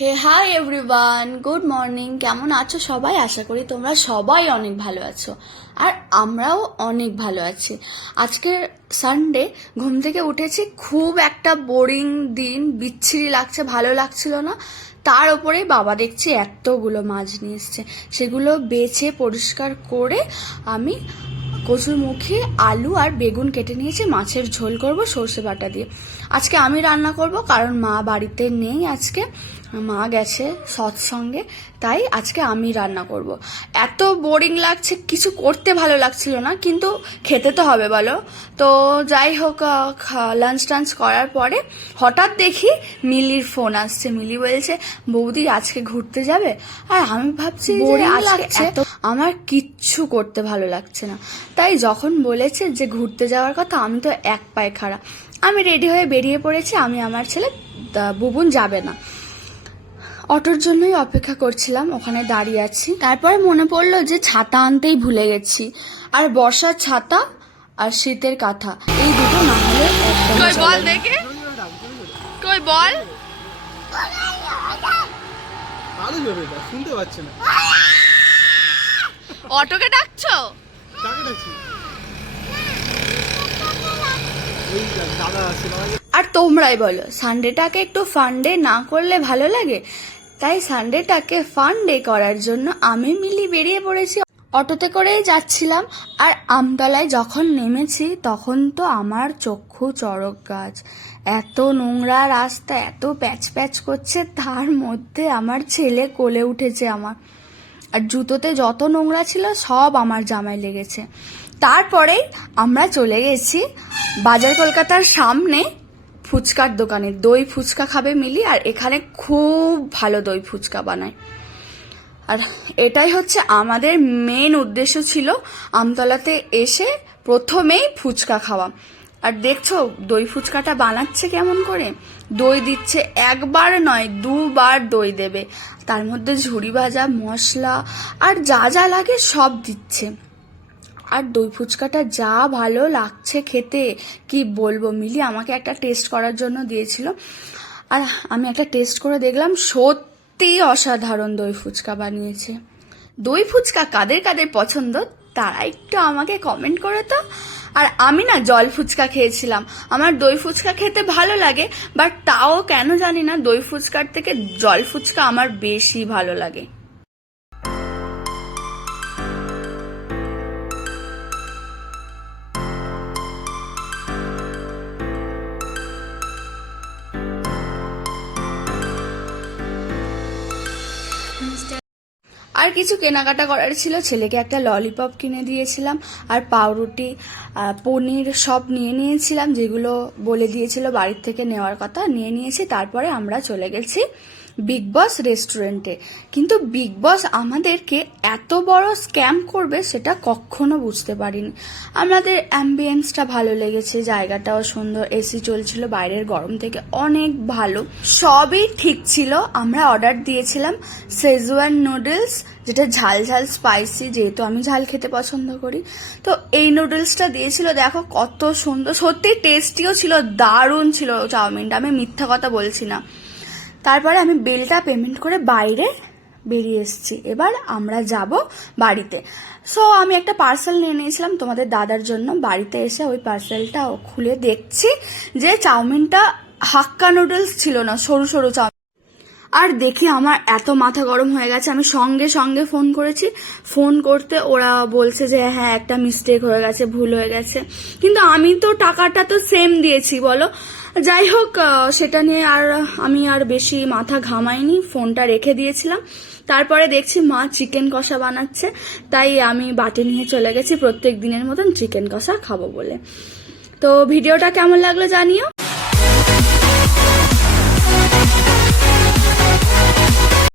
Hey hi everyone good morning কেমন আছো সবাই? আশা করি তোমরা সবাই অনেক ভালো আছো। আর আমরাও অনেক ভালো আছি। আজকে সানডে ঘুম থেকে উঠেছি, খুব একটা বোরিং দিন, বিচ্ছিরি লাগছে, ভালো লাগছিল না। তার ওপরে বাবা দেখছি এতগুলো মাছ নিয়ে এসছে। সেগুলো বেছে পরিষ্কার করে আমি কচুরমুখী আলু আর বেগুন কেটে নিয়েছি মাছের ঝোল করব সর্ষে বাটা দিয়ে। আজকে আমি রান্না করব কারণ মা বাড়িতে নেই আজকে মা গেছে সৎসঙ্গে তাই আজকে আমি রান্না করব। এত বোরিং লাগছে কিছু করতে ভালো লাগছিল না কিন্তু খেতে তো হবে বলো। তো যাই হোক লাঞ্চ টাঞ্চ করার পরে হঠাৎ দেখি মিলির ফোন আসছে। মিলি বলছে বৌদি আজকে ঘুরতে যাবে? আর আমি ভাবছি আমার কিচ্ছু করতে ভালো লাগছে না। তাই যখন বলেছে যে ঘুরতে যাওয়ার কথা আমি তো এক পায়ে খাড়া। আমি রেডি হয়ে বেরিয়ে পড়েছি আমি আমার ছেলে বুবুন যাবে না। অটোর জন্যই অপেক্ষা করছিলাম ওখানে দাঁড়িয়ে আছি। তারপরে মনে পড়ল যে ছাতা আনতেই ভুলে গেছি। আর বর্ষার ছাতা আর শীতের কাঁথা এই দুটো না হলে কই বল দেখে। কই বল। শুনতে পাচ্ছে না। অটোকে ডাকছো? আর তোমরাই বলো সানডেটাকে একটু ফান ডে না করলে ভালো লাগে? তাই সানডেটাকে ফান্ডে করার জন্য আমি মিলি বেরিয়ে পড়েছি। অটোতে করেই যাচ্ছিলাম, আর আমতলায় যখন নেমেছি তখন তো আমার চক্ষু চড়ক গাছ। এত নোংরা রাস্তা, এত প্যাচ প্যাচ করছে, তার মধ্যে আমার ছেলে কোলে উঠেছে আমার। আর জুতোতে যত নোংরা ছিল সব আমার জামায় লেগেছে। তারপরেই আমরা চলে গেছি বাজার কলকাতার সামনে ফুচকার দোকানে। দই ফুচকা খাবে মিলি আর এখানে খুব ভালো দই ফুচকা বানায়। আর এটাই হচ্ছে আমাদের মেন উদ্দেশ্য ছিল আমতলাতে এসে প্রথমেই ফুচকা খাওয়া। আর দেখছ, দই ফুচকাটা বানাচ্ছে কেমন করে? দই দিচ্ছে একবার নয়, দুবার দই দেবে। তার মধ্যে ঝুড়ি ভাজা, মশলা আর যা যা লাগে সব দিচ্ছে। আর দই ফুচকাটা যা ভালো লাগছে খেতে, কি বলব মিলি, আমাকে একটা টেস্ট করার জন্য দিয়েছিল। আর আমি একটা টেস্ট করে দেখলাম সত্যি অসাধারণ দই ফুচকা বানিয়েছে। দই ফুচকা কাদের কাদের পছন্দ? তারা একটু আমাকে কমেন্ট করে তো। আর আমি না জল ফুচকা খেয়েছিলাম। আমার দই ফুচকা খেতে ভালো লাগে বাট তাও কেন জানি না দই ফুচকার থেকে জল ফুচকা আমার বেশি ভালো লাগে। আর কিছু কেনাকাটা করার ছিল। ছেলেকে একটা ললিপপ কিনে দিয়েছিলাম আর পাউরুটি পনির সব নিয়ে নিয়েছিলাম, যেগুলো বলে দিয়েছিল বাড়ির থেকে নেওয়ার কথা, নিয়ে নিয়েছি। তারপরে আমরা চলে গেছি বিগ বস রেস্টুরেন্টে কিন্তু বিগ বস আমাদেরকে এত বড় স্ক্যাম করবে সেটা কখনো বুঝতে পারিনি। আমাদের অ্যাম্বিয়েন্সটা ভালো লেগেছে, জায়গাটাও সুন্দর এসি চলছিল, বাইরের গরম থেকে অনেক ভালো। সবই ঠিক ছিল, আমরা অর্ডার দিয়েছিলাম সেজওয়ান নুডলস যেটা ঝাল ঝাল স্পাইসি যেহেতু আমি ঝাল খেতে পছন্দ করি। তো এই নুডলসটা দিয়েছিল, দেখো কত সুন্দর, সত্যি টেস্টিও ছিল, দারুণ ছিল চাউমিনটা, আমি মিথ্যা কথা বলছি না। তারপরে আমি বিলটা পেমেন্ট করে বাইরে বেরিয়ে এসেছি। এবার আমরা যাব বাড়িতে। সো আমি একটা পার্সেল নিয়ে নিয়েছিলাম তোমাদের দাদার জন্য। বাড়িতে এসে ওই পার্সেলটা খুলে দেখছি যে চাউমিনটা হাক্কা নুডলস ছিল না, সরু সরু চাউমিন আর দেখি আমার এত মাথা গরম হয়ে গেছে, আমি সঙ্গে সঙ্গে ফোন করেছি। ফোন করতে ওরা বলছে যে হ্যাঁ একটা মিস্টেক হয়ে গেছে, ভুল হয়ে গেছে। কিন্তু আমি তো টাকাটা তো সেম দিয়েছি, বলো। যাই হোক সেটা নিয়ে আর আমি আর বেশি মাথা ঘামাইনি, ফোনটা রেখে দিয়েছিলাম। তারপরে দেখছি মা চিকেন কষা বানাচ্ছে, তাই আমি বাটি নিয়ে চলে গেছি, প্রত্যেক দিনের মতন চিকেন কষা খাব বলে। তো ভিডিওটা কেমন লাগল জানিও।